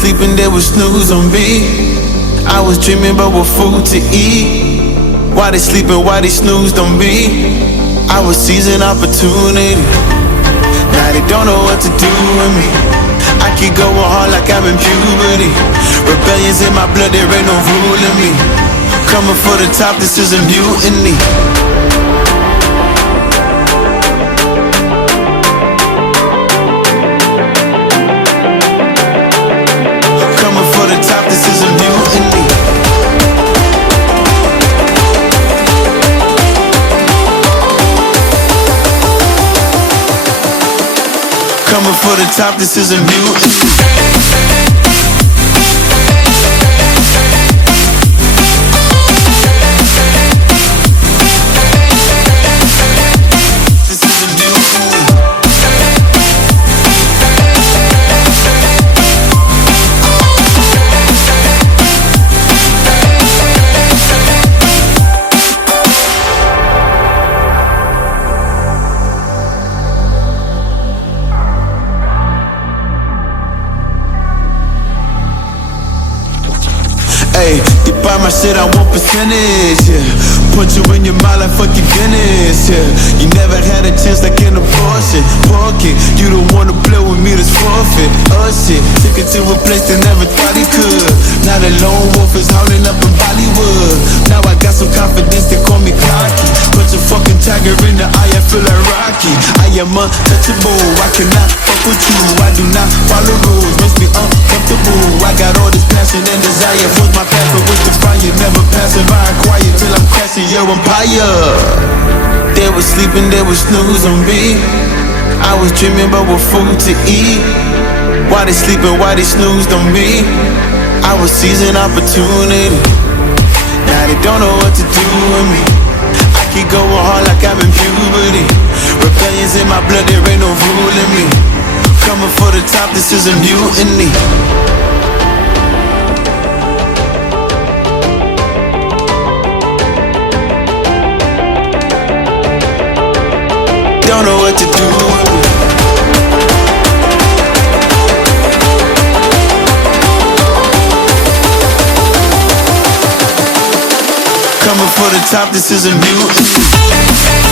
sleeping, they would snooze on me. I was dreaming about what food to eat. Why they sleeping, why they snoozed on me? I was seizing opportunity. Now they don't know what to do with me. I keep going hard like I'm in puberty. Rebellion's in my blood, there ain't no ruling me. Coming for the top, this is a mutiny. Coming for the top, this is a mutiny. Coming for the top, this is a mutiny. Hey, you buy my shit, I want percentage, yeah. Put you in your mind like fuck your Guinness, yeah. You never had a chance like an abortion. Park it, you don't wanna play with me, that's forfeit. Oh shit, took it to a place that never thought he could. Now the lone wolf is howling up in Bollywood. Now I got some confidence, they call me cocky. Put your fucking tiger in the eye, I feel like Rocky. I am untouchable, I cannot fuck with you. I do not follow rules, makes me uncomfortable. I got all this passion and desire, force my path but with the fire. Never passive, I acquire till I'm crashing your empire. They were sleeping, they would snooze on me. I was dreaming about what food to eat. Why they sleeping, why they snoozed on me? I was seizing opportunity. Now they don't know what to do with me. I keep going hard like I'm in puberty. Rebellion's in my blood, there ain't no ruling me. Coming for the top, this is a mutiny. Don't know what to do with me. Coming for the top, this is a mutiny.